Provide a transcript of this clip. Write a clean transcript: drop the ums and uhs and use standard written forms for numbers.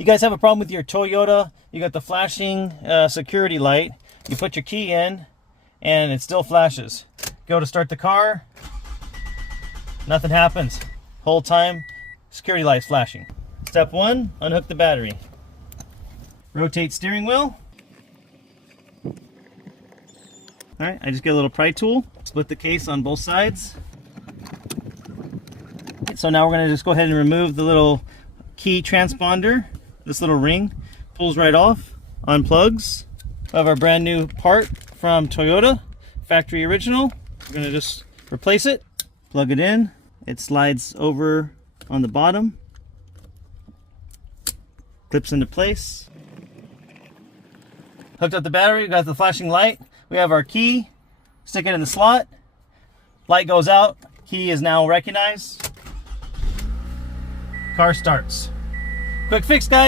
You guys have a problem with your Toyota, you got the flashing security light, you put your key in and it still flashes. Go to start the car, nothing happens. Whole time, security light's flashing. Step 1, unhook the battery. Rotate steering wheel. Alright, I just get a little pry tool, split the case on both sides. So now we're going to just go ahead and remove the little key transponder. This little ring pulls right off, unplugs. We have our brand new part from Toyota, factory original. We're going to just replace it, plug it in. It slides over on the bottom, clips into place. Hooked up the battery, got the flashing light. We have our key, stick it in the slot. Light goes out, key is now recognized. Car starts. Quick fix, guys.